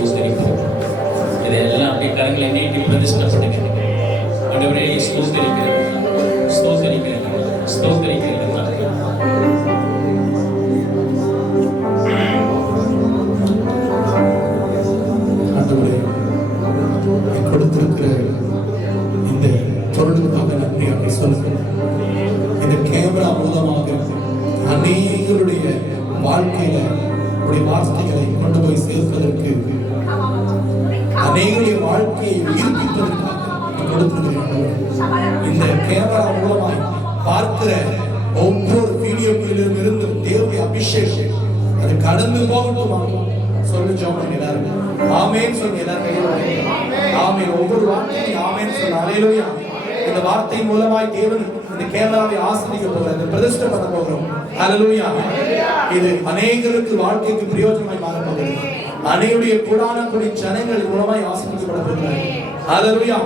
ஸ்தோத்திரிப்போம். இதெல்லாம் அப்படியே கரங்களை நீட்டி பிரதிஷ்டப்படுங்க. ஆண்டவரே ஸ்தோத்திரிக்கிறேன், ஸ்தோத்திரிக்கிறேன், ஸ்தோத்திரிக்கிறேன். ஆண்டவரே கொடுத்திருக்கிற இந்த பொருளுக்காக நன்றி அப்படி சொல்லுங்க. இந்த கேமரா மூலமாக அநேகருடைய வாழ்க்கையில உடைய வார்த்தைகளை கொண்டு போய் சேர்ப்பதற்கு, அநேகருடைய வாழ்க்கையை உயிர்ப்பிப்பதற்காக கொடுத்திருக்கிறேன். இந்த கேமரா மூலமாய் பார்க்கிற ஒவ்வொரு வீடியோக்களிலும் இருந்து தேவனுடைய அபிஷேகம் அது கடந்து போகட்டுமா சொல்லு ஜோம் எல்லாரும் ஆமென் சொல்லி எல்லாரும் ஆமென். ஒவ்வொரு வார்த்தையும் ஆமென் சொல்லு. ஹல்லேலூயா. இந்த வார்த்தை மூலமாய் தேவன் இந்த கேமராவை ஆசீர்வதிக்க போகிறார், பிரதிஷ்டை பண்ண போகிறோம். ஹல்லேலூயா. இது அநேகருக்கு வாழ்க்கைக்கு பிரயோஜனமாய் மாற போகிறது. அநேகருடைய கூடானக்குடி ஜனங்கள் மூலமாய் ஆசீர்வதிக்கப்பட போகிறார். ஹல்லேலூயா.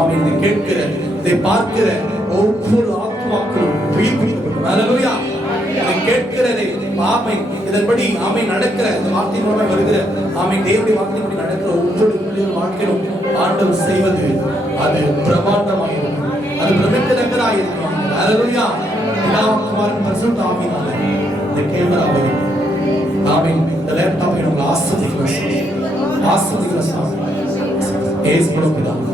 ஆமென். இதை கேட்கிற, இதை பார்க்கிற ஒவ்வொரு ஆத்துமாக்களும் உயிர்ப்பிக்கப்படும். ஹல்லேலூயா. இதை கேட்கிறதை ஆமென், இதன்படி ஆமென் நடக்கிற இந்த வார்த்தை மூலமாக வருகிற ஆமென் தேவனுடைய வார்த்தையின்படி நடக்கிற ஒவ்வொரு வாழ்க்கையிலும் ஆண்டவர் செய்வது அது பிரமாண்டமாயிருக்கும், அது பிரமிக்கத்தக்கதாயிருக்கும். ஹல்லேலூயா. பிதாவும் குமாரனும் பரிசுத்த ஆவியினாலே இந்த கேமராவை ஆமென் இந்த லேப்டாப்பை நம்ம ஆசீர்வதிக்கிறோம், ஆசீர்வதிக்கிறோம். இயேசுவின் பிதாவே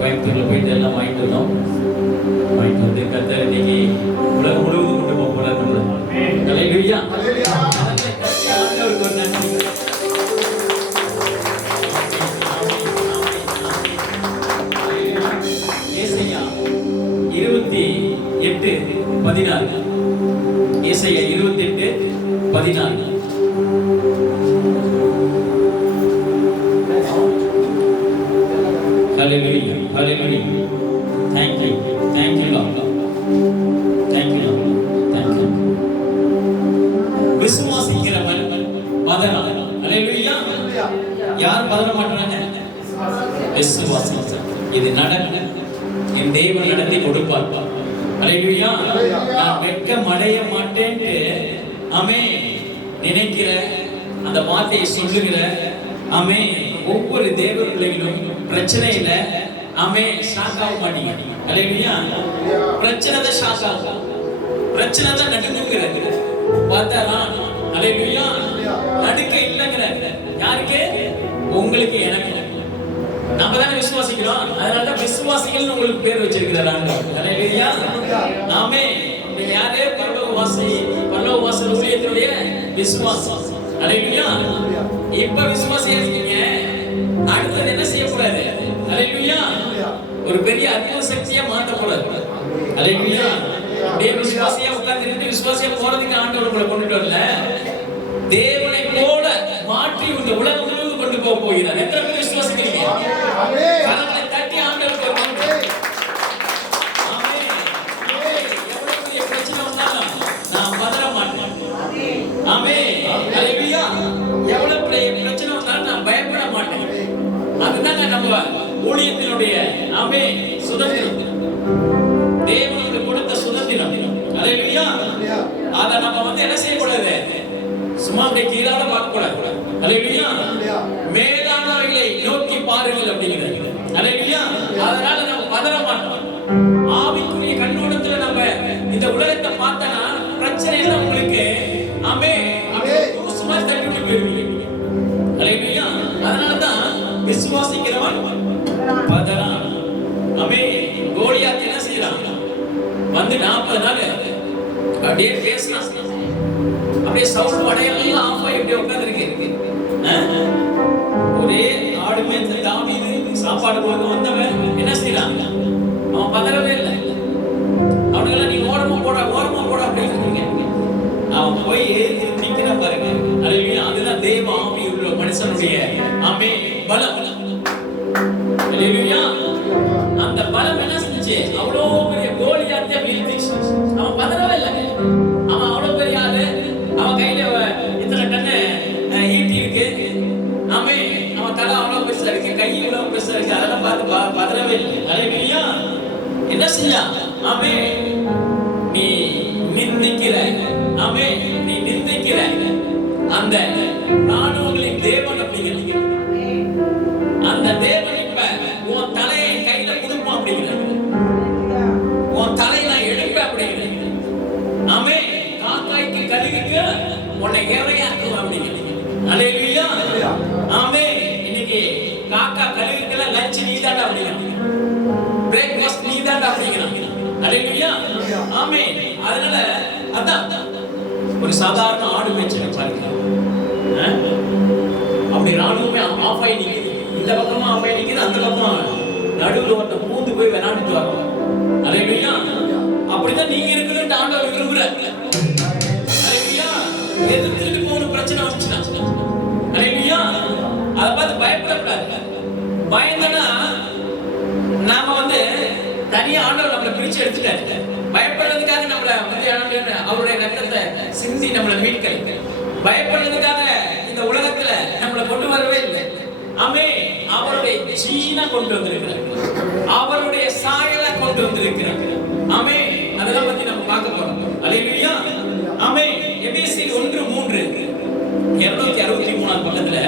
கோயம்புத்தூர்ல போயிட்டு எல்லாம் வாங்கிட்டு வந்தோம். வாங்கிட்டு வந்து கத்தர் இன்னைக்கு உலகம் முழுவதும் கொண்டு போக போல ஹல்லேலூயா. ஆண்டவருக்கு ஒரு நன்றி. ஏசாயா 28:14. ஏசாயா 28:14. Hallelujah, hallelujah. Thank you, Lord. Thank you, Lord. Thank you. விசுவாசிக்கிறவன் பதறான். ஹல்லேலூயா. யார் பதற மாட்டாங்க? விசுவாசிக்கிறவன். இது நடக்கும். என் தேவன் நடத்தி கொடுப்பார். ஹல்லேலூயா. நான் வெட்கம் அடைய மாட்டேன்னு ஆமென் நினைக்கிற அந்த வார்த்தையை சொல்லுகிற ஆமென் ஒவ்வொரு தேவ பிள்ளைகளும் பிரச்சனையில ஆமென் ஷாக் ஆக மாட்டீங்க. ஹல்லேலூயா. பிரச்சனை தான் ஷாக் ஆகும், பிரச்சனை தான் நடுங்குங்கிறது பார்த்தலாம். ஹல்லேலூயா. நடுக்க இல்லைங்கிறாங்க. யாருக்கு? உங்களுக்கு, எனக்கு. நம்ம தானே விசுவாசிக்கிறோம். அதனால தான் விசுவாசிகள் உங்களுக்கு பேர் வச்சிருக்கிறார் ஆண்டவர். ஹல்லேலூயா. ஆமென். நீங்க யாரே பரலோக வாசல் ஊழியத்தினுடைய விசுவாசம். ஹல்லேலூயா. இப்ப விசுவாசியா இருக்கீங்க, அடுத்தது என்ன செய்ய கூடாது? ஹல்லேலூயா. ஒரு பெரிய அற்புத சக்தியா மாத்த கூடாது. ஹல்லேலூயா. அப்படியே விசுவாசியா உட்கார்ந்து விசுவாசியா போறதுக்கு ஆண்டவர் உங்களை கொண்டுட்டு வரல, தேவனை போல மாற்றி இந்த உலகம் முழுவதும் கொண்டு போக போகிறார். எத்தனை பேர் விசுவாசிக்கிறீங்க? கரங்களை தட்டி ஆண்டவருக்கு ஒரு நன்றி. ஆமென். எவ்வளவு பெரிய பிரச்சனை வந்தாலும் நான் பதற மாட்டேன். ஆமென். ஹல்லேலூயா. எவ்வளவு பெரிய பிரச்சனை வந்தாலும் நான் பயப்பட மாட்டேன். அதுதாங்க நம்ம ஊழியத்தினுடைய ஆமென் சுதந்திரம், தேவனுக்கு கொடுத்த சுதந்திரம். ஹல்லேலூயா. அத நம்ம என்ன செய்யக்கூடாது? சும்மா அப்படியே கீழால பார்க்க கூடாது. ஹல்லேலூயா. மேலானவைகளை நோக்கி பாருங்கள் அப்படிங்கிறாங்க. ஹல்லேலூயா. அதனால நம்ம பதற மாட்டோம். ஆவிக்குரிய கண்ணோட்டத்துல நம்ம இந்த உலகத்தை பார்த்தனா பிரச்சனை எல்லாம் உங்களுக்கு ஆமென் சும்மா தட்டி போயிருவீங்க. ஹல்லேலூயா. அதனால தான் விசுவாசிக்கிறவன் பயப்படுவான், பதறான். ஆமென். கோலியாத் என்ன செய்யறான்? வந்து 40 நாள் அப்படியே பேசினான். அப்படியே சவுண்ட் படையெல்லாம் ஆஃப் ஆகி உட்கார்ந்துருக்கு. ஒரே ஆடு மேய்த்து தாவீது சாப்பாடு போக வந்தவன் என்ன செய்யறான்? அவன் பதறவே இல்லை. அவனுக்கெல்லாம் நீ ஓரமா போட அப்படின்னு அவன் போய் நிக்கிற பாருங்க. அல்லேலூயா. அதுதான் தேவ ஆவி உள்ள மனுஷனுடைய பலம். அல்லேலூயா. அந்த பலம் என்ன செஞ்சு அவ்வளோ பெரிய கோலியாத்தை வீழ்த்திச்சு. அவன் பதறவே இல்லைங்க. அவன் அவ்வளோ பெரிய ஆளு. அவன் கையில இத்தனை டன்னு ஈட்டி இருக்கு. அவன் தலை அவ்வளோ பெருசா இருக்கு, கை இவ்வளவு பெருசா இருக்கு. அதெல்லாம் பார்த்து பதறவே இல்லை. அல்லேலூயா. என்ன செஞ்சா? நீ நிந்திக்கிற நீ நிந்திக்கிற அந்த ராணுவங்களின் தேவன் அப்படிங்கிறீங்க. அந்த தேவன் இப்ப உன் தலையை கையில கொடுப்பான் அப்படிங்கிறது. உன் தலையை நான் எடுப்பேன் அப்படிங்கிறது. காக்காய்க்கு கழுகுக்கு உன்னை இறையாக்குவேன் அப்படிங்கிறது. அல்லேலூயா. இன்னைக்கு காக்கா கழுகுக்கெல்லாம் லஞ்ச் நீதாண்டா அப்படிங்கிறாங்க, பிரேக்ஃபாஸ்ட் நீதாண்டா அப்படிங்கிறாங்க. அல்லேலூயா. அதனால அதான் ஒரு சாதாரண ஆடு மேய்ச்சலை பாருங்க. அப்படி ராணுவமே ஆஃப் ஆகி நிற்குது. இந்த பக்கமா ஆஃப் ஆகி நிற்குது, அந்த பக்கமா நடுவில் ஒருத்த பூந்து போய் விளையாண்டுட்டு வரோம். அல்லேலூயா. அப்படிதான் நீங்க இருக்கணும்னு ஆண்டவர் விரும்புறார். அல்லேலூயா. எதிர்த்துட்டு போன பிரச்சனை வந்துச்சுன்னா அல்லேலூயா, அதை பார்த்து பயப்படக்கூடாது. பயந்தனா நாம தனியா ஆண்டவர் நம்மளை பிரிச்சு எடுத்துட்டாரு. பயப்படுறதுக்காக நம்மள அவருடைய ரத்தத்தை சிந்தி நம்மளை மீட்கல. பயப்படுறதுக்காக இந்த உலகத்துல நம்மளை கொண்டு வரவே இல்லை. அவருடைய ஜீனை கொண்டு வந்திருக்கிறார், அவருடைய சாயலை கொண்டு வந்திருக்கிறார். அதெல்லாம் பத்தி நம்ம பார்க்க போறோம். அல்லேலூயா. எபேசியர் 1:3 263 பக்கத்துல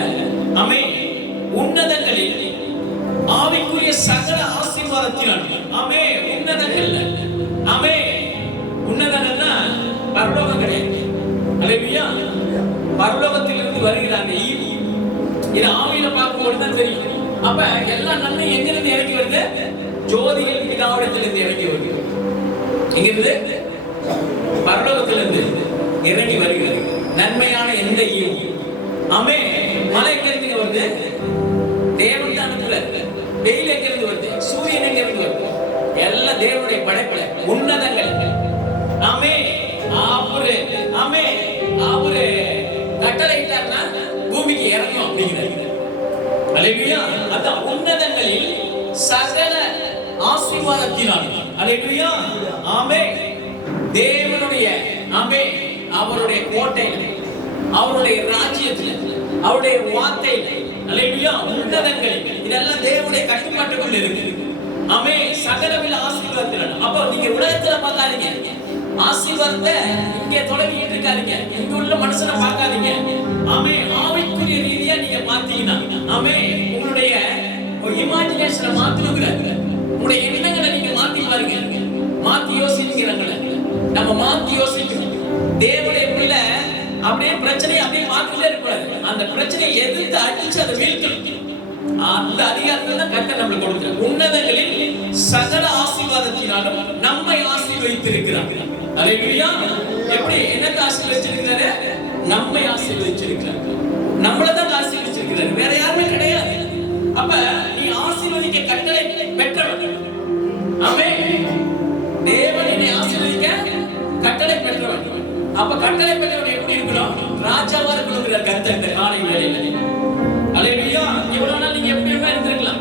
உன்னதங்களில் ஆவிக்குரிய சகல ஆசீர்வாதத்தினால் உன்னதங்கள்ல உன்னதங்கள்னா பரலோகம் கிடையாது. அல்லேலூயா. பரலோகத்திலிருந்து வருகிற அந்த ஈவு இது ஆவியில பார்க்கும்போது தான் தெரியும். அப்ப எல்லா நன்மையும் எங்கிருந்து இறங்கி வருது? ஜோதிகள் பிதாவிடத்திலிருந்து இறங்கி வருது. இங்கிருந்து பரலோகத்திலிருந்து இறங்கி வருகிறது நன்மையான எந்த ஈவு. மழை எங்கிருந்து வருது? தேவன் தான் அனுப்புறாரு. வெயில் எங்கிருந்து வருது? சூரியன் எங்கிருந்து வருது? எல்லாம் தேவனுடைய படைப்புல உன்னதங்கள். அவரு கட்டளையிட்டார்னா பூமிக்கு இறங்கும் அப்படிங்கிறாரு. அல்லேலூயா. அதான் உன்னதங்களில் சகல ஆசீர்வாதத்தினால். அல்லேலூயா. தேவனுடைய அவருடைய கோட்டையில், அவருடைய ராஜ்யத்தில், அவருடைய வார்த்தையில், அல்லேலூயா, உன்னதங்கள் இதெல்லாம் தேவனுடைய கட்டுப்பாட்டுக்குள்ள இருக்கு. சகலவில ஆசீர்வாதத்தினால். அப்ப நீங்க உலகத்துல பார்க்காதீங்க ஆசீர்வாதத்தை, இங்க தொடங்கிட்டு இருக்காதீங்க. இங்க உள்ள மனுஷனை பார்க்காதீங்க. ஆவிக்குரிய ரீதியா நீங்க மாத்தீங்கன்னா உங்களுடைய இமேஜினேஷனை மாத்தணுங்கிறாங்க. உங்களுடைய எண்ணங்களை நீங்க மாத்தி பாருங்க. மாத்தி யோசிக்கிறீங்களா? நம்ம மாத்தி யோசிக்கணும். தேவனுடைய பிள்ளை அப்படியே பிரச்சனையை அப்படியே மாத்திட்டே இருப்பாரு. அந்த பிரச்சனையை எதிர்த்து அடிச்சு அதை வீழ்த்தணும். அந்த அதிகாரத்தை தான் கர்த்தர் நம்மளுக்கு கொடுக்கிறார். உன்னதங்களில் சகல ஆசீர்வாதத்தினாலும் நம்மை ஆசீர்வதித்திருக்கிறார். அல்லேலூயா. எப்படி என்னத்தை ஆசீர்வதிச்சிருக்கிறாரு? நம்மை ஆசீர்வதிச்சிருக்கிறார். நம்மளை தான் ஆசீர்வதிச்சிருக்கிறார், வேற யாருமே கிடையாது. அப்ப நீ ஆசீர்வதிக்க கட்டளை பெற்றவன். தேவன் என்னை ஆசீர்வதிக்க கட்டளை பெற்றவன். அப்ப கட்டளை பெற்றவன் எப்படி இருக்கணும்? ராஜாவா இருக்கணுங்கிறார் கர்த்தர் இந்த காலை வேளையில. அல்லேலூயா. இவ்வளவு நாள் நீங்க எப்படி இருந்திருக்கலாம்.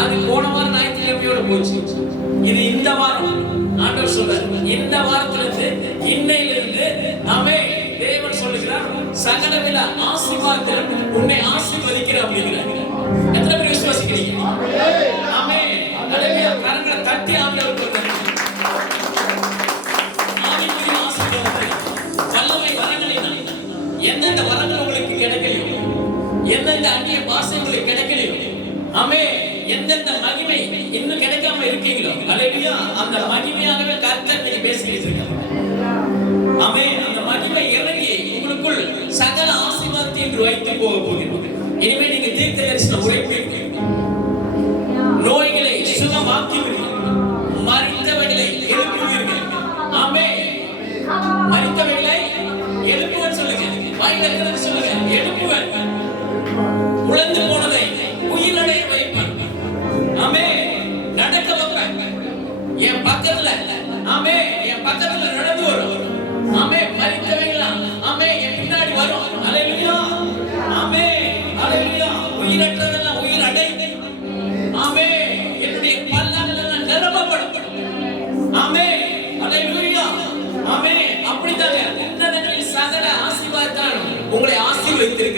அது போன வாரம் ஞாயிற்றுக்கிழமையோட போச்சு. இது இந்த வாரம் ஆண்டவர் சொல்றார். இந்த வாரத்திலிருந்து இன்னையிலிருந்து தேவன் சொல்லுகிறார், சகலவித ஆசீர்வாதத்திலும் உன்னை ஆசீர்வதிக்கிறேன் அப்படிங்கிறார். எத்தனை பேர் விசுவாசிக்கிறீங்க? அல்லேலூயா. கரங்களை தட்டி ஆண்டவருக்கு ஆவிக்குரிய ஆசீர்வாதத்தை வல்லமை வரங்களினால் எந்தெந்த வரங்கள் உங்களுக்கு கிடைக்கலையோ, எந்தெந்த அந்நிய பாஷை உங்களுக்கு கிடைக்கலையோ, எந்தெந்த மகிமை இன்னும் கிடைக்காம இருக்கீங்களோ, அல்லேலூயா, அந்த மகிமையாகவே கர்த்தர் நீங்க பேசிக்கிட்டு இருக்காங்க. அந்த மகிமை இறங்கி உங்களுக்குள் சகல ஆசீர்வாதத்தை வைத்து போக போகிறோம். இனிமே நீங்க தீர்க்க தரிசனம் உரைப்பீங்க.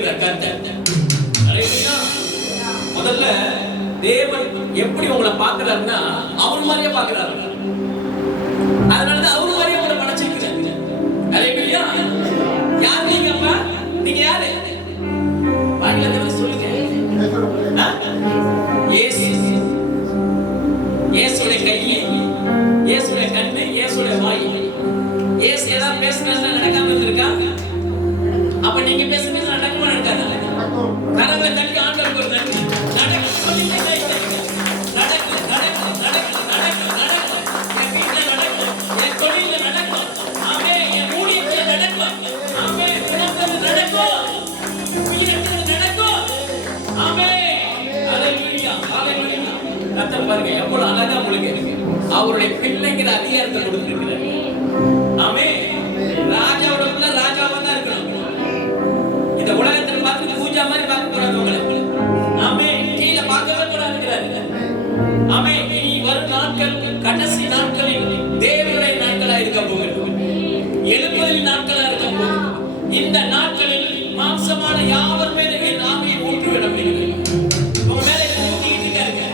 இருக்கிறார் கர்த்தர். ஹalleluya. முதல்ல தேவன் எப்படி உங்களை பார்க்கறாருன்னா அவர் மாதிரியே பார்க்கறாரு. அதனால தான் அவர் மாதிரியே உங்களை படைச்சிருக்காரு. ஹalleluya. யார் நீங்க அப்பா? நீங்க யாரு? வாயில தேவன் சொல்லுங்க. இயேசு. இயேசுடைய கை, இயேசுடைய கண்ணு, இயேசுடைய வாய். இயேசு ஏதாவது பேசுறதுனா நடக்காம இருந்திருக்கா? அப்ப நீங்க பேசுறது நடக்குமா நடக்காதா? கரங்களை தட்டி ஆண்டவருக்கு ஒரு நன்றி. நடக்கும் சொல்லிட்டே நடக்கும் நடக்கும் நடக்கும் நடக்கும் நடக்கும். என் வீட்டுல நடக்கும், என் தொழில நடக்கும், ஆமே, என் ஊழியத்துல நடக்கும், ஆமே, பிறந்தது நடக்கும், உயிரிழந்தது நடக்கும், ஆமே. ஹalleluya ஹalleluya. கர்த்தர் பாருங்க எவ்வளவு அழகா உங்களுக்கு அவருடைய பிள்ளைங்கிற அதிகாரத்தை கொடுத்திருக்கிறார். ஆமே. ராஜாவோட பிள்ளை ராஜாவா தான் இருக்கணும். இந்த உலகத்துல பார்த்து பூஜா மாதிரி பார்க்க கூடாது உங்களுக்கு. ஆமே. கீழே பார்க்கவே கூடாதுங்கிறாரு. ஆமே. இனி வரும் நாட்கள் கடைசி நாட்களில் தேவனுடைய நாட்களா இருக்க போகிறது. எழுப்புதலின் நாட்களா இருக்க போகிறது. இந்த நாட்களில் மாம்சமான யாவர் மேலும் என் ஆவியை ஊற்றுவேன் அப்படிங்கிறது. உங்க மேல ஊற்றிக்கிட்டு இருக்காருங்க.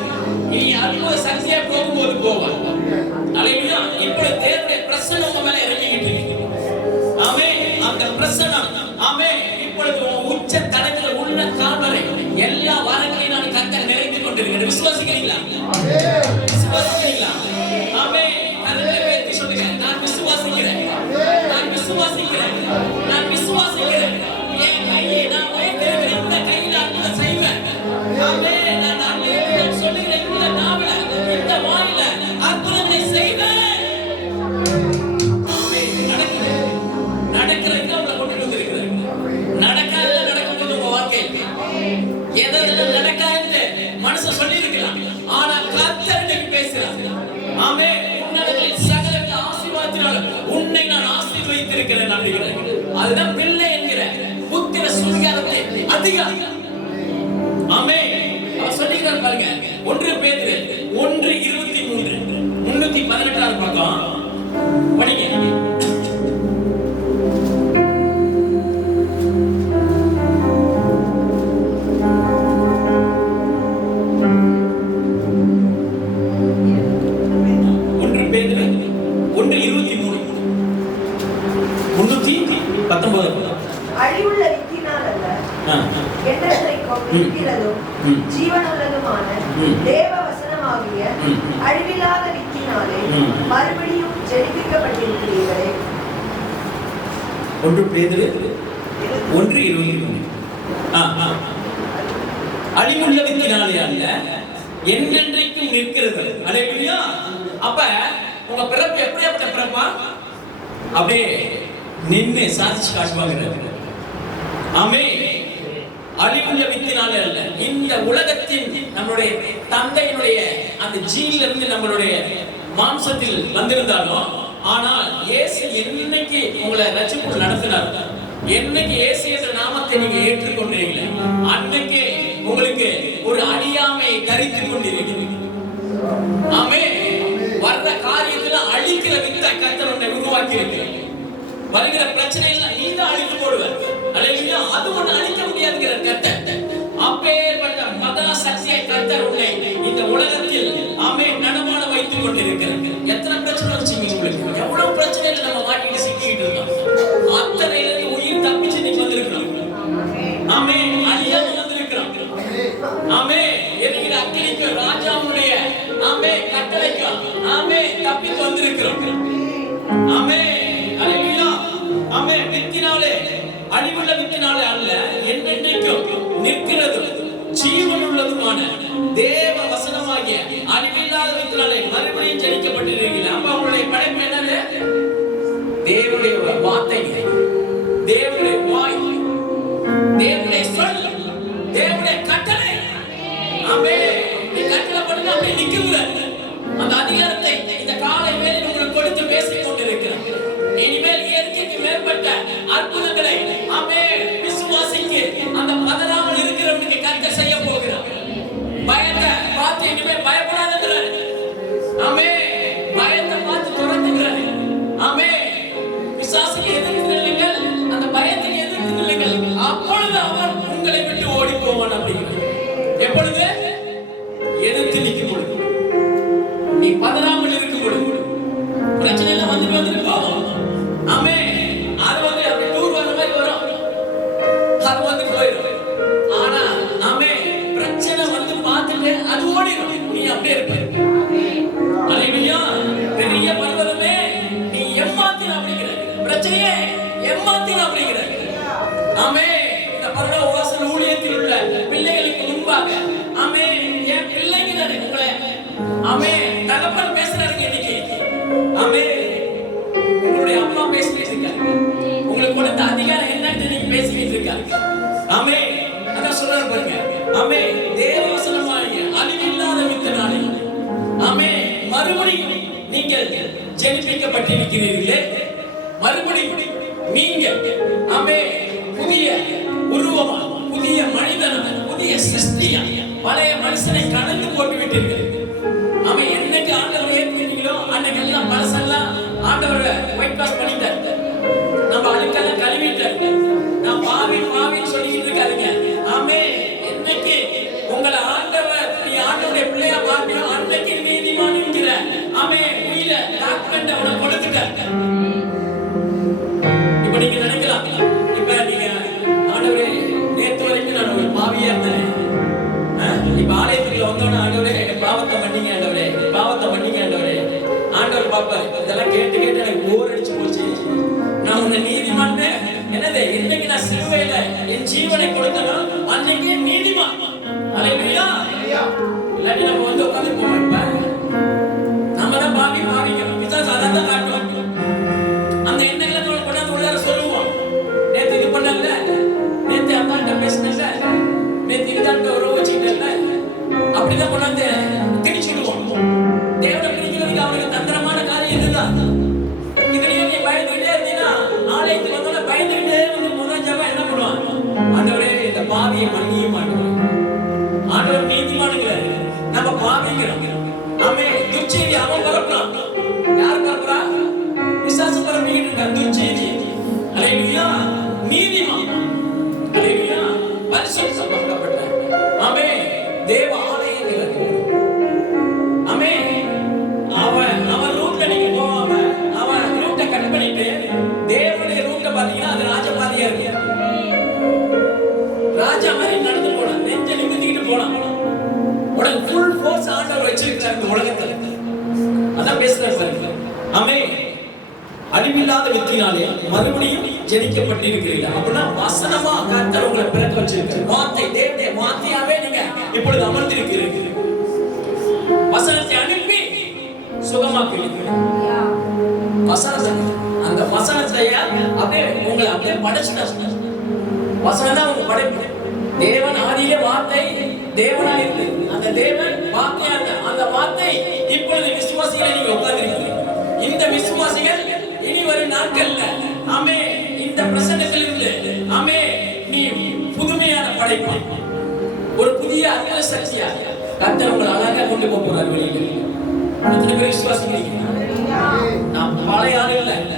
இனி அற்புத சக்தியா போகும்போது போவார். ஹalleluya. இப்போ தேவனுடைய பிரசன்னம் உங்க மேல இறங்கிக்கிட்டு இருக்கு. ஆமே. அந்த பிரசன்னம், ஆமே, இப்பொழுது உச்ச தலத்துல உள்ள கால்வரை எல்லா வரங்களையும் நான் கர்த்தர் நிறைந்து கொண்டிருக்கிறேன். விசுவாசிக்கிறீங்களா? விசுவாசிக்கிறீங்களா? ஆமே. கரங்களை உயர்த்தி சொல்லுங்க. நான் விசுவாசிக்கிறேன். நான் விசுவாசிக்கிறேன். நான் விசுவாசிக்கிறேன். என் கையை நான் உயர்த்திருக்கிறேன். இந்த கையில அற்புதம் செய்வேன். ஆமே. நான் அற்புதம் சொல்லுகிறேன். இந்த நாவில, இந்த வாயில அற்புதங்களை செய்வேன். ஆமே. நடக்குது. நடக்கிறதுக்கு அவங்களை கொண்டு வந்திருக்கிறார். நடக்காத நடக்கும்போது உங்க வாழ்க்கை எதெல்லாம் நடக்காது மனுஷன் சொல்லி இருக்கலாம். ஆனா கர்த்தர் இன்னைக்கு பேசுறார். ஆமே. உன்னதங்களின் சகல ஆசீர்வாதத்தினால உன்னை நான் ஆசீர்வதித்திருக்கிறேன் அப்படிங்கிறார். அதுதான் பிள்ளை என்கிற புத்திர சுவிகாரத்தை அதிகம். ஆமே. அவர் சொல்லிக்கிறார் பாருங்க. 1 பேதுரு 1:23 318 பக்கம் படிங்க. அழிவுள்ள வித்தினால் அல்ல, என்றென்றைக்கும் இருக்கிறதும் ஜீவனுள்ளதுமான தேவ வசனமாகிய அழிவில்லாத வித்தினாலே மறுபடியும் ஜெனிப்பிக்கப்பட்டிருக்கிறீர்களே. 1 பேதுரு 1:23. அழிவுள்ள வித்தினாலே அல்ல, என்றென்றைக்கும் நிற்கிறது. ஹalleluya. அப்ப உங்க பிறப்பு எப்படிப்பட்ட பிறப்பா? அப்படியே நின்னு சாதிச்சு காட்டுவாங்க. ஆமே. அழிவுள்ள வித்தினாலே அல்ல, இந்த உலகத்தின் நம்மளுடைய தந்தையினுடைய அந்த ஜீன்ல இருந்து நம்மளுடைய மாம்சத்தில் வந்திருந்தாலும், ஆனால் இயேசு என்னைக்கு உங்களை ரட்சிப்பு நடத்தினார், என்னைக்கு இயேசு என்ற நாமத்தை நீங்க ஏற்றுக்கொண்டீங்களே, அன்னைக்கே உங்களுக்கு ஒரு அழியாமை தரித்துக் கொண்டிருக்கிறீங்க. ஆமே. வர்ற காரியத்துல அழிக்கிற வித்தை கர்த்தர் உன்னை உருவாக்கி இருக்கிறார். வருகிற பிரச்சனை எல்லாம் நீ தான் அழித்து போடுவார். ஹalleluya. அது ஒண்ணு அழிக்க முடியாதுங்கிற கர்த்தர். அப்பேற்பட்ட மகா சக்தியை கர்த்தர் உன்னை இந்த உலகத்தில் ஆமே நடமாட வைத்துக் கொண்டிருக்கிறார். எத்தனை பிரச்சனை வந்துச்சு உங்களுக்கு? எவ்வளவு பிரச்சனைகள் நம்ம மாட்டிட்டு சிக்கிட்டு இருக்கோம். அத்தனையிலிருந்து உயிர் தப்பிச்சு நீ வந்திருக்கிறோம். ஆமே. அழியாம வந்திருக்கிறோம். ஆமே. என்கிற அக்கினிக்கு ராஜாவுடைய ஆமே கட்டளைக்கு ஆமே தப்பித்து வந்திருக்கிறோம். ஆமே. ஹalleluya. ஆமே. வித்தினாலே, அழிவுள்ள வித்தினாலே அல்ல, என்றென்றைக்கும் நிற்கிறது ஜீவனுள்ளதுமான தேவ வசனமாகிய அழிவில்லாத வித்தினாலே மறுபடியும் ஜெனிக்கப்பட்டிருக்கிறீர்கள். அப்ப உங்களுடைய படைப்பு என்னது? தேவனுடைய வார்த்தை, தேவனுடைய வாய், தேவனுடைய சொல், தேவனுடைய கட்டளை. ஆமே. நீ கட்டளை பண்ணுங்க, அப்படியே நிற்கிறார். அந்த அதிகாரத்தை இந்த காலை வேளையில் உங்களுக்கு கொடுத்து பேசிக் கொண்டிருக்கிறார். இனிமேல் இயற்கைக்கு மேற்பட்ட அற்புதங்களை ஆமே விசுவாசிக்கு அந்த பதறாமல் இருக்கிறவனுக்கு கர்த்தர் செய்ய போகிறார். பயத்தை பார்த்து இனிமேல் பயப்படாதீர்கள். ஆமே. பயத்தை பார்த்து துரத்துகிறார். ஆமே. விசுவாசியை எதிர்த்து நில்லுங்கள், அந்த பயத்தை எதிர்த்து நில்லுங்கள். அப்பொழுது அவர் கொண்டே இருப்பார். அல்லேலூயா. பெரிய பர்வதமே நீ ஏமாத்தின அப்படிங்கிற பிரச்சனையே ஏமாத்தின அப்படிங்கிற. ஆமென். இந்த பரலோக வாசல் ஊழியத்தில் உள்ள பிள்ளைகளுக்கு முன்பாக ஆமென். என் பிள்ளைங்க தானே உங்களை ஆமென் தகப்பன் பேசுறாருங்க இன்னைக்கு. ஆமென். உங்களுடைய அம்மா பேசிட்டு இருக்காங்க. உங்களுக்கு கொடுத்த அதிகாரம் என்னன்னு நீங்க பேசிட்டு இருக்காங்க. ஆமென். அதான் சொல்றாரு பாருங்க. ஆமென். தேவவசனமாகிய அழிவில்லாத வித்தினாலே ஆமென் மறுபடியும் நீங்கள் ஜெனிப்பிக்கப்பட்டிருக்கிறீர்களே. மறுபடியும் நீங்கள் ஆமென் புதிய உருவமா, புதிய மனிதனா, புதிய சிருஷ்டியா, பழைய மனுஷனை கடந்து போட்டு விட்டீர்கள். ஆமென். என்னைக்கு ஆண்டவரை ஏற்றுக்கிட்டீங்களோ அன்னைக்கு எல்லாம் பழசெல்லாம் ஆண்டவரை ஒயிட் வாஷ் பண்ணிட்டாரு. நம்ம அழுக்கெல்லாம் கழுவிட்டாரு. நான் பாவி பாவின்னு சொல்லிட்டு இருக்காருங்க. ஆமென். என்னைக்கு உங்களை ஆண்டவர் நீ ஆண்டவருடைய பிள்ளையா மாத்தியோ அன்னைக்கு நீதிமான் என்கிற ஆமென் உயிரை டாக்குமெண்ட் அவனை கொடுத்துட்டாரு. இப்ப நீங்க நினைக்கலாம், இப்ப நீங்க ஆண்டவரே நேத்து வரைக்கும் நான் ஒரு பாவியா இருந்தேன், இப்ப ஆலயத்துக்குள்ள வந்தோட ஆண்டவரே பாவத்தை பண்ணீங்க, ஆண்டவரே பாவத்தை பண்ணீங்க, ஆண்டவரே. ஆண்டவர் பாப்பாரு இதெல்லாம் கேட்டு கேட்டு எனக்கு போர் அடிச்சு போச்சு. நான் உன்னை நீதிமான் என்னது இன்னைக்கு நான் சிலுவையில என் ஜீவனை கொடுத்தனோ அன்னைக்கு நீதிமான். அல்லேலூயா. இல்லாட்டி நம்ம வந்து உட்கார்ந்து போவோம். நம்ம தான் பாவி பாவிக்கிறோம். பிசாசு அதான் தான் காட்டுவோம். அந்த எண்ணங்களை நம்ம கொண்டாந்து உள்ளார சொல்லுவோம். நேத்து இது பண்ணல, நேத்து அம்மாட்ட பேசினல, நேத்து இதுதான் ஒரு வச்சுக்கிட்டல, அப்படிதான் கொண்டாந்து திணிச்சுடுவோம். தேவனை பிடிக்கிறதுக்கு அவனுக்கு தந்திரமான காரியம் இதுதான். இதுலயே நீ பயந்துகிட்டே இருந்தீங்கன்னா ஆலயத்துக்கு வந்தோட பயந்துகிட்டே வந்து முதல் ஜபம் என்ன பண்ணுவான்? ஆண்டவரே இந்த பாவியை மன்னிய மாட்டோம். ஆண்டவர் நீதிமானுங்கிறாரு, நம்ம பாவிக்கிறோம். ஆமென். துர்ச்செய்தி அவன் பரப்புறான். யார் பரப்புறா? பிசாசு பரப்பிக்கிட்டு இருக்கான் துர்ச்செய்தி. அல்லேலூயா. நீதிமான். அல்லேலூயா. பரிசுத்தமாக்கப்பட்ட ஆமென் தேவ ஆலயங்கிறாரு. ஆமென். அவன் ரூட்ல நீங்க போவாம அவன் ரூட்டை கட் பண்ணிட்டு தேவனுடைய ரூட்டை பாத்தீங்கன்னா அது ராஜபாதையா இருக்கு. ராஜா மாதிரி நடந்து போலாம், நெஞ்ச நிமித்திக்கிட்டு போலாம். உடனே ஃபுல் ஃபோர்ஸ் ஆண்டவர் வச்சிருக்காரு இந்த உலகத்துல. அதான் பேசுறாரு பாருங்க. ஆமென். அழிவில்லாத வித்தினாலே மறுபடியும் ஜெனிக்கப்பட்டிருக்கிறீர்கள். அப்படின்னா வசனமா கர்த்தர் உங்களை பிறக்க வச்சிருக்காரு. வார்த்தை தேவனுடைய வார்த்தையாவே நீங்க இப்பொழுது அமர்ந்திருக்கிறீர்கள். வசனத்தை அனுப்பி சுகமாக்குவீர்கள். வசனத்தை அந்த வசனத்தை அப்படியே உங்களை அப்படியே படைச்சிட்டாங்க. வசனம் தான் உங்க படைப்பு. தேவன் ஆதியிலே வார்த்தை தேவனா இருந்து அந்த தேவன் வார்த்தையா இருந்த அந்த வார்த்தை இப்பொழுது விசுவாசிகளை நீங்க உட்கார்ந்திருக்கிறீங்க. இந்த விசுவாசிகள் இனி வரும் நாட்கள்ல ஆமென் இந்த பிரசன்னத்தில் இருந்து ஆமென் நீ புதுமையான படைப்பு, ஒரு புதிய அற்புத சக்தியா கர்த்தர் உங்களை அழகா கொண்டு போக போறார் வெளியில. எத்தனை பேர் விசுவாசிக்கிறீங்க? நான் பழைய ஆளுகள் இல்ல,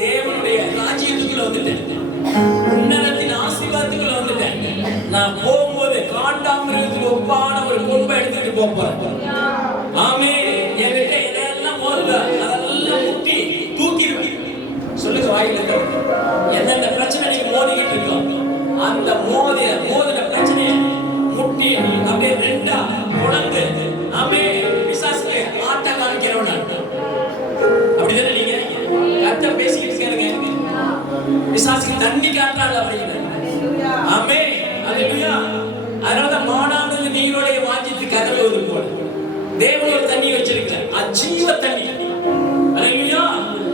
தேவனுடைய ராஜ்யத்துக்குள்ள வந்துட்டேன், உன்னதத்தின் ஆசீர்வாதத்துக்குள்ள வந்துட்டேன். நான் போகும்போது காண்டாமிருகத்துக்கு ஒப்பான ஒரு கொம்பை எடுத்துட்டு போறேன். ஆமென். என்கிட்ட இதெல்லாம் மோதுல அதெல்லாம் முட்டி தூக்கிடுவேன். சொல்லுங்க வாயில எந்தெந்த பிரச்சனை நீங்க மோதிக்கிட்டு இருக்கோம் அந்த மோதின பிரச்சனையை முட்டி அப்படியே ரெண்டா உணர்ந்து ஆமென் பிசாசுக்கு ஆட்ட காமிக்கிறோம். அப்படிதானே நீங்க கர்த்தர் பேசிக்கிட்டு இருக்காருங்க. பிசாசுக்கு தண்ணி காட்டுறாள் அப்படிங்கிற ஆமென். அல்லேலூயா. அதனாலதான் மானானது நீரோடைய வாஞ்சித்து கதறுவது போல தேவன் ஒரு தண்ணி வச்சிருக்கிறார், அஜீவ தண்ணி. அல்லேலூயா.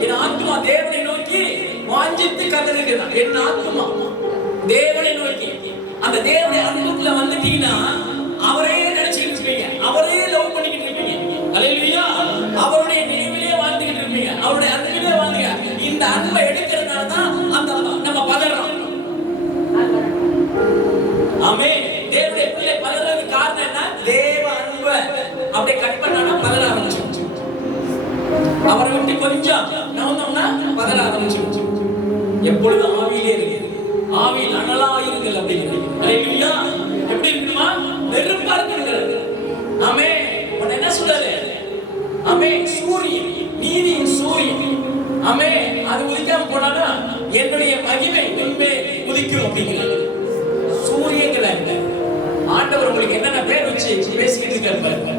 என் ஆத்துமா தேவனை நோக்கி வாஞ்சித்து கதறுகிறார். என் ஆத்துமா தேவனை நோக்கி அந்த தேவனுடைய அன்புக்குள்ள வந்துட்டீங்கன்னா அவரே நினைச்சிட்டு இருப்பீங்க, அவரே லவ் பண்ணிக்கிட்டு இருப்பீங்க. அல்லேலூயா. அவருடைய நினைவிலே வாழ்ந்துகிட்டு இருப்பீங்க, அவருடைய அன்பிலே வாழ்ந்துங்க. இந்த அன்பை எடுக்கிறதுனால தான் அந்த நம்ம பதறோம். ஆமென். தேவனுடைய பிள்ளை பதறதுக்கு காரணம் என்ன? தேவ அன்பை அப்படியே கட் பண்ணானா பதற ஆரம்பிச்சு, அவரை விட்டு கொஞ்சம் நவந்தோம்னா பதற ஆரம்பிச்சு. எப்பொழுதும் ஆவியிலே இருக்கு, ஆவியில் அனலா இருங்கள் அப்படிங்கிறது. அல்லேலூயா. எப்படி இருக்கணுமா? வெறுப்பா இருக்கணுங்கிறது. ஆமென். உன்னை என்ன சொல்றாரு? ஆமென். சூரியன், நீதியின் சூரியன் ஆமென் அது உதிக்காம போனானா என்னுடைய மகிமை முன்பே உதிக்கும் அப்படிங்கிறது. சூரியன்களை ஆண்டவர் உங்களுக்கு என்னென்ன பேர் வச்சு பேசிக்கிட்டு இருக்காரு.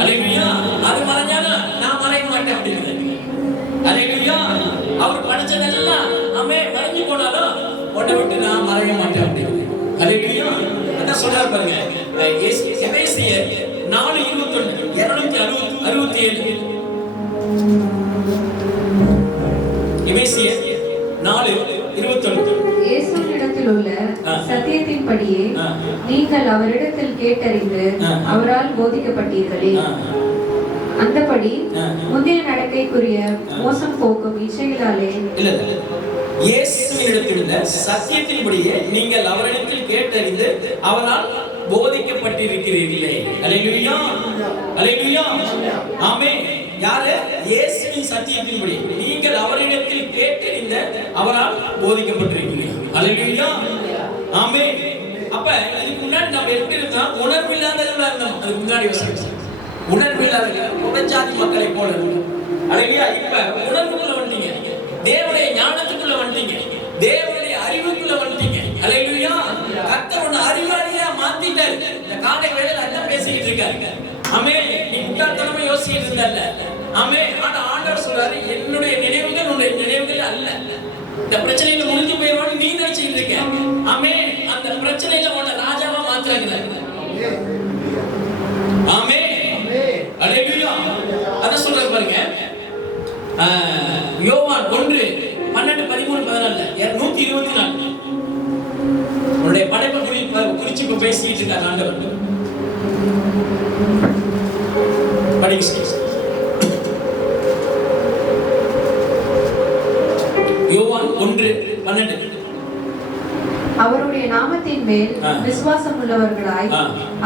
அல்லேலூயா. அது மறைஞ்சாலும் நான் மறைய மாட்டேன் அப்படின்னு. அல்லேலூயா. அவர் படைச்சதெல்லாம் மறைஞ்சு போனாலும் உன்னை விட்டு நான் மறைய மாட்டேன் அப்படின்னு. அல்லேலூயா. அதான் சொல்றாரு பாருங்க. எபேசியர் 4:21 267. எபேசியர் 4:21. இயேசுவினிடத்தில் உள்ள சத்தியத்தின்படியே நீங்கள் அவரிடத்தில் கேட்டறிந்து அவரால் போதிக்கப்பட்டீர்களே. அந்தபடி முந்தைய நடக்கைக்குரிய மோசம் போக்கும் இச்சைகளாலே இயேசுவினிடத்தில் உள்ள சத்தியத்தின்படியே நீங்கள் அவரிடத்தில் கேட்டறிந்து அவரால் போதிக்கப்பட்டிருக்கிறீர்களே. அல்லேலூயா. அல்லேலூயா. ஆமென். யாரு? இயேசுவின் சத்தியத்தின்படி நீங்கள் அவரிடத்தில் கேட்டறிந்த அவரால் போதிக்கப்பட்டிருக்கிறீர்கள். அல்லேலூயா. ஆமென். அப்ப இதுக்கு முன்னாடி நம்ம எப்படி இருந்தோம்? உணர்வில்லாதவர்களா இருந்தோம். அதுக்கு முன்னாடி வசனம் உணர்வில்லாதவர்கள் புறஜாதி மக்களை போல இருந்தோம். அல்லேலூயா. இப்ப உணர்வுக்குள்ள வந்துட்டீங்க, தேவனுடைய ஞானத்துக்குள்ள வந்துட்டீங்க, தேவனுடைய அறிவுக்குள்ள வந்துட்டீங்க. அல்லேலூயா. கர்த்தர் உன்னை அறிவாளியா மாத்திட்டாரு. இந்த காலை வேளையில என்ன பேசிக்கிட்டு இருக்காரு? ஆமென். நீ முட்டாள்தனமா யோசிச்சிட்டு இருந்தல்ல. ஆமென். ஆனா ஆண்டவர் சொல்றாரு, என்னுடைய நினைவுகள் உன்னுடைய நினைவுகள் அல்ல. இந்த பிரச்சனையில முடிஞ்சு போயிடுவான்னு நீ நினைச்சிட்டு இருக்க. ஆமென். அந்த பிரச்சனையில உன்னை ராஜாவா மாத்துறாங்க. ஆமென். அல்லேலூயா. அத சொல்றாரு பாருங்க. யோவான் 1:12-13-14 224. உன்னுடைய படைப்பை குறிச்சு இப்ப பேசிட்டு இருக்காரு ஆண்டவர். யோவான் 1:12. அவருடைய நாமத்தின் மேல் விசுவாசம் உள்ளவர்களாய்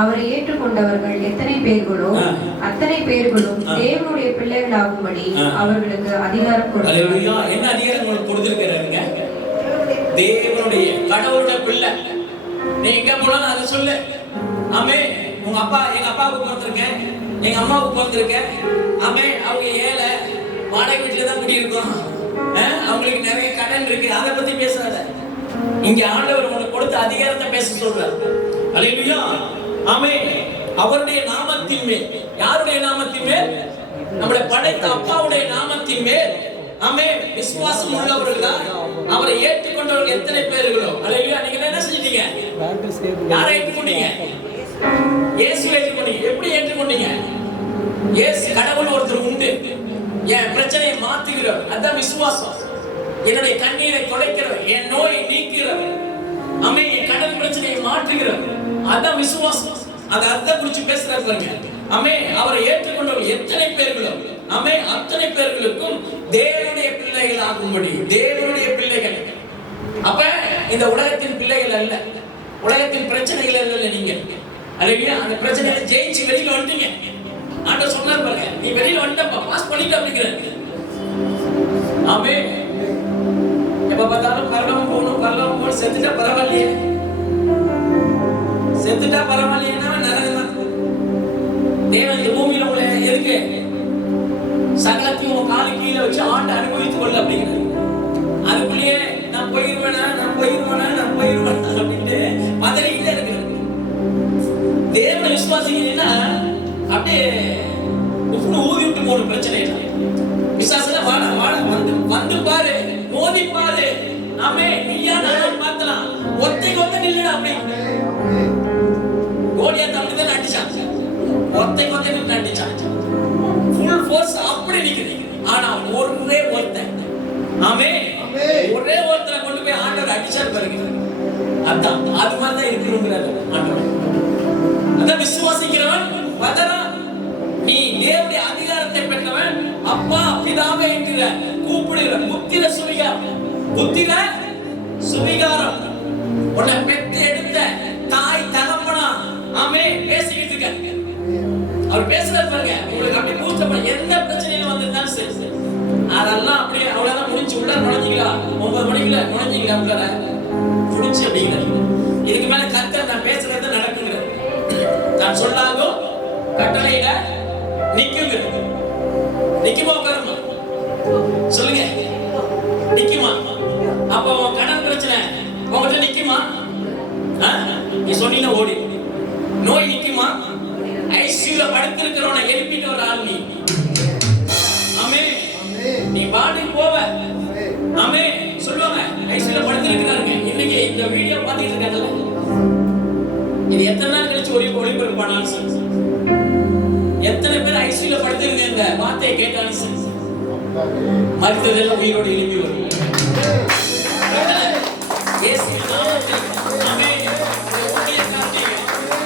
அவரை ஏற்றுக்கொண்டவர்கள் எத்தனை பேர்களோ அத்தனை பேர்களும் தேவனுடைய பிள்ளைகளாகும்படி அவர்களுக்கு அதிகாரம் கொடுத்தார். என்ன அதிகாரம் கொடுத்திருக்கிறாருங்க? தேவனுடைய கடவுளுடைய பிள்ளை. நீ எங்க போனாலும் அதை சொல்லு. ஆமென். உங்க அப்பா, எங்க அப்பாவுக்கு பிறந்திருக்கேன், எங்க அம்மாவுக்கு பிறந்திருக்கேன். ஆமென். அவங்க ஏழை, வாடகை வீட்டுல தான் குடியிருக்கோம், அவங்களுக்கு நிறைய கடன் இருக்கு. அதை பத்தி பேசாத. இங்க ஆண்டவர் உனக்கு கொடுத்த அதிகாரத்தை பேச சொல்றார். அல்லேலூயா. ஆமென். அவருடைய நாமத்தின் மேல். யாருடைய நாமத்தின் மேல்? நம்மளை படைத்த அப்பாவுடைய நாமத்தின் மேல். ஆமென். விசுவாசம் உள்ளவர்களா அவரை ஏற்றுக்கொண்டவர்கள் எத்தனை பேர்களோ. அல்லேலூயா. நீங்க என்ன செஞ்சீங்க? யாரை ஏற்றுக்கொண்டீங்க? இயேசுவை ஏற்றுக்கொண்டீங்க. எப்படி ஏற்றுக்கொண்டீங்க? இயேசு கடவுள் ஒருத்தர் உண்டு, என் பிரச்சனையை மாத்துகிறவர். அதான் விசுவாசம். என்னுடைய கண்ணீரை துடைக்கிறவர், என் நோயை நீக்கிறவர், ஆமென், என் கடன் பிரச்சனையை மாற்றுகிறவர். அதான் விசுவாசம். அந்த அர்த்தம் குறித்து பேசுறாரு பாருங்க. ஆமென். அவரை ஏற்றுக்கொண்டவர்கள் எத்தனை பேர்களோ, ஆமென், அத்தனை பேர்களுக்கும் தேவனுடைய பிள்ளைகள் ஆகும்படி. தேவனுடைய பிள்ளைகள். அப்ப இந்த உலகத்தின் பிள்ளைகள் அல்ல, உலகத்தின் பிரச்சனைகள் அல்ல நீங்க. அல்லேலூயா. அந்த பிரச்சனையை ஜெயிச்சு வெளியில வந்துட்டீங்க. ஆண்டவர் சொன்னார் பாருங்க, நீ வெளியில வந்துட்டப்பா, பாஸ் பண்ணிட்ட அப்படிங்கிறாரு. ஆமென். எப்ப பார்த்தாலும் பரலோகம் போகணும், பரலோகம் போகணும், செத்துட்டா பரவாயில்லையே, செத்துட்டா பரவாயில்லைன்னா நரகம். தேவன் இந்த பூமியில உங்களை எதுக்கு? சகலத்தையும் உன் காலு கீழே வச்சு ஆண்டு அனுபவித்துக் கொள்ள அப்படிங்கிறாரு. அதுக்குள்ளேயே நான் போயிருவேனா அப்படின்ட்டு பதறிக்கிட்டே இருக்கு. தேவனை விசுவாசிங்கன்னா அப்படியே ஊதி விட்டு போன பிரச்சனை இல்லை. விசுவாசம் வாழ வந்து பாரு, மோதி பாரு. ஆமே, நீயா நானும் பார்த்தலாம். ஒத்தை நில்லுடா அப்படி. கோலியாத் அப்படிதான் அடிச்சான், ஒத்தை நின்று அடிச்சான். ஃபுல் ஃபோர்ஸ் அப்படி நிக்குது. ஆனா ஒரே ஒருத்தன், ஆமே, ஒரே ஒருத்தரை கொண்டு போய் ஆண்டவர் அடிச்சார் பாருங்க. அதான் அது மாதிரிதான் இருக்கணுங்கிறாரு ஆண்டவர். அதான் விசுவாசிக்கிறவன் பதறான். நீ தேவனுடைய அதிகாரத்தை பெற்றவன், அப்பா பிதாவே என்கிற கூப்பிடுகிற புத்திர சுவிகாரம். புத்திர சுவிகாரம். உன்னை பெற்று எடுத்த தாய் தகப்பனா, ஆமே, பேசிக்கிட்டு இருக்க. அவர் பேசுறாரு பாருங்க. உங்களுக்கு அப்படி மூச்சப்பட எந்த பிரச்சனையில வந்திருந்தாலும் சரி, அதெல்லாம் அப்படியே அவ்வளவுதான் முடிஞ்சு. உள்ள நுழைஞ்சிங்களா, 9 மணிக்குள்ள நுழைஞ்சிங்களா, உள்ள முடிச்சு அப்படிங்கிறாரு. இதுக்கு மேல கர்த்தர் நான் பேசுறது நடக்குங்கிறது. நான் சொல்லாதோ கட்டளையில நிக்குங்கிறது. நிக்குமா உட்காருமா? சொல்லுங்க, நிக்குமா? அப்போ கடன் பிரச்சனை உங்ககிட்ட நிக்குமா? நீ சொன்னீங்கன்னா ஓடி. நோய் நிக்குமா? ஐசியூல படுத்திருக்கிறவனை எழுப்பிட்டு ஒரு ஆள் நீ. ஆமென். நீ பாடி போவ. ஆமென். சொல்லுவாங்க ஐசியூல படுத்திருக்கிறாங்க. இன்னைக்கு இந்த வீடியோ பார்த்துட்டு இருக்காங்கல்ல, இது எத்தனை நாள் கழிச்சு ஒளிபரப்பு பண்ணாலும் சரி, எத்தனை பேர் ஐசியூல படுத்திருங்க இந்த வார்த்தையை கேட்டாலும் சரி, மரித்ததெல்லாம் உயிரோடு எழுப்பி வரும். இயேசுவின் நாமத்தில் ஆமென். ஊழியக்காரனே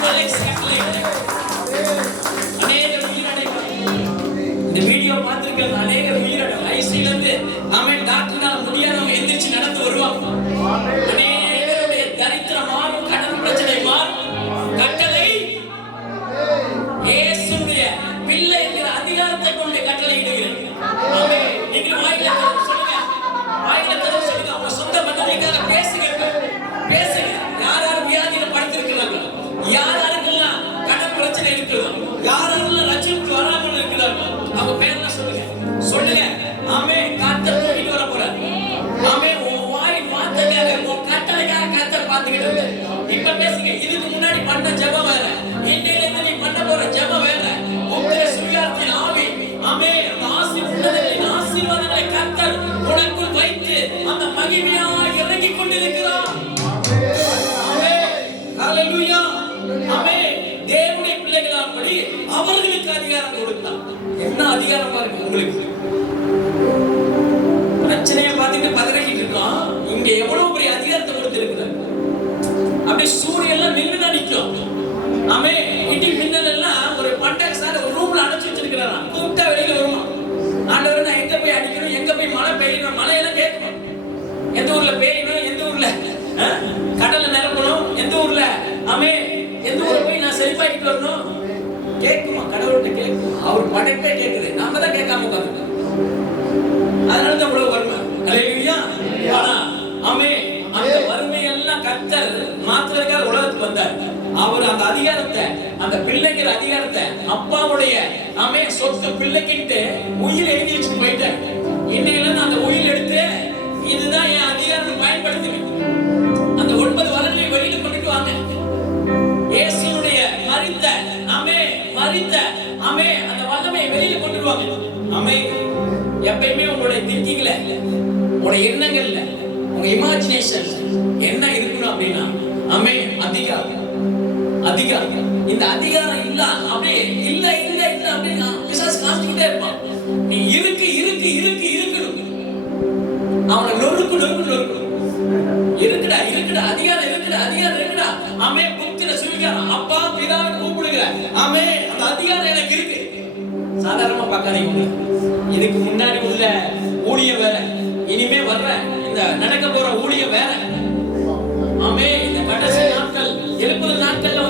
அலெக்ஸ் கட்டளை அநேகர் உயிரடைவார்கள். இந்த வீடியோ பார்த்திருக்கிற அநேகர் உயிரடைவார்கள். ஐசியூல இருந்து ஆமென் டாக்டர்னால முடியாதவங்க எந்திரிச்சு நடந்து வருவாங்க. அநேகருடைய தரித்திரம் மாறும், கடன் பிரச்சனை மாறும். கட்டளை இயேசுடைய பிள்ளை என்கிற அதிகாரத்தை கொண்டு கட்டளை இடுகிறேன். ஆமென். நீங்க வாயில சொல்லுங்க, வாயில சொல்லுங்க. அவங்க சொந்த மதத்துக்காக பேசுங்க, பேசுங்க. யார் யார் வியாதியில படுத்திருக்கிறாங்க, யார் யாருக்கெல்லாம் கடன் பிரச்சனை இருக்குது, யார் யாரெல்லாம் ரட்சிப்புக்கு வராமல் இருக்கிறாங்க, அவங்க பேர்லாம் சொல்லுங்க, சொல்லுங்க. ஆமென். கர்த்தர் தூக்கிட்டு வர போறார். ஆமென். உன் வாயின் வார்த்தைக்காக, உன் கட்டளைக்காக கர்த்தர் பார்த்துக்கிட்டு இருக்கார். இப்ப பேசுங்க. இதுக்கு முன்னாடி பண்ண ஜெபம் வேற, இன்னையிலிருந்து நீ பண்ண போற ஜெபம் வேற. உங்களுடைய சுயார்த்தின் ஆவி ஆமென். அந்த ஆசீர்வாதங்களின் ஆசீர்வாதங்களை கர்த்தர் உனக்குள் வைத்து அந்த மகிமையா இறங்கி கொண்டிருக்கிறார். ஆமென். ஹalleluya. ஆமென். தேவனுடைய பிள்ளைகளாம்படி அவர்களுக்கு அதிகாரம் கொடுத்தார். என்ன அதிகாரம் பாருங்க உங்களுக்கு. பிரச்சனையை பார்த்துட்டு பதறிக்கிட்டு இருக்கோம். இங்க எவ்வளவு பெரிய அதிகாரத்தை கொடுத்திருக்கிறார். அப்படியே சூரியன்லாம் நின்று நிற்கும். ஆமென். இடி மின்னல் எல்லாம் ஒரு பண்டாக்ஸால ஒரு ரூம்ல அடைச்சு வச்சிருக்கிறாராம். கூப்பிட்டா வெளியில வருமா? ஆண்டவர் நான் எங்க போய் அடிக்கணும், எங்க போய் மழை பெய்யணும், மழையெல்லாம் கேட்கணும். எந்த ஊர்ல பெய்யணும், எந்த ஊர்ல கடல்ல நிரப்பணும், எந்த ஊர்ல ஆமென், எந்த ஊர்ல போய் நான் செழிப்பாக்கிட்டு வரணும் கேட்குமா? கடவுள்கிட்ட கேட்கும். அவர் படைப்பே கேட்குது, நம்ம தான் கேட்காம உட்காந்துருக்கோம். அதனால தான் இவ்வளவு வறுமை. ஹல்லேலூயா. ஆனா ஆமென், அந்த வறுமையெல்லாம் கர்த்தர் மாத்துறதுக்காக உலகத்துக்கு வந்தார். அவர் அந்த அதிகாரத்தை, அந்த பிள்ளைங்கிற அதிகாரத்தை அப்பாவுடைய ஆமென் சொத்து பிள்ளைக்கிட்டு உயிர் எழுதி வச்சுட்டு போயிட்டார். இன்னைக்கு அந்த உயிர் எடுத்து இதுதான் என் அதிகாரம் பயன்படுத்துவேன். அந்த 9 வரங்களை வெளியில கொண்டுட்டு வாங்க. இயேசுனுடைய மரித்த ஆமென் அந்த வல்லமையை வெளியில கொண்டுட்டு வாங்க. ஆமென். எப்பயுமே உங்களுடைய திங்கிங்ல, உங்களுடைய எண்ணங்கள்ல, உங்க இமேஜினேஷன் என்ன இருக்கணும் அப்படின்னா ஆமென் அதிகாரம். இந்த அதிகாரம் இல்ல அப்படியே இல்ல அப்படின்னா பிசாசு காமிச்சுக்கிட்டே இருப்பான். நீ இருக்கணும். அவனை நொறுக்கு இருக்குடா அதிகாரம் இருக்குடா. ஆமென். புத்திர சுவிகாரம் அப்பா பிதாவை கூப்பிடுங்க. ஆமென். அந்த அதிகாரம் எனக்கு இருக்கு. சாதாரணமா பார்க்காதீங்க. இதுக்கு முன்னாடி உள்ள ஊழியம் வேற, இனிமே வர்ற இந்த நடக்க போற ஊழியம் வேற. ஆமென். இந்த கடைசி நாட்கள் 70 நாட்கள்ல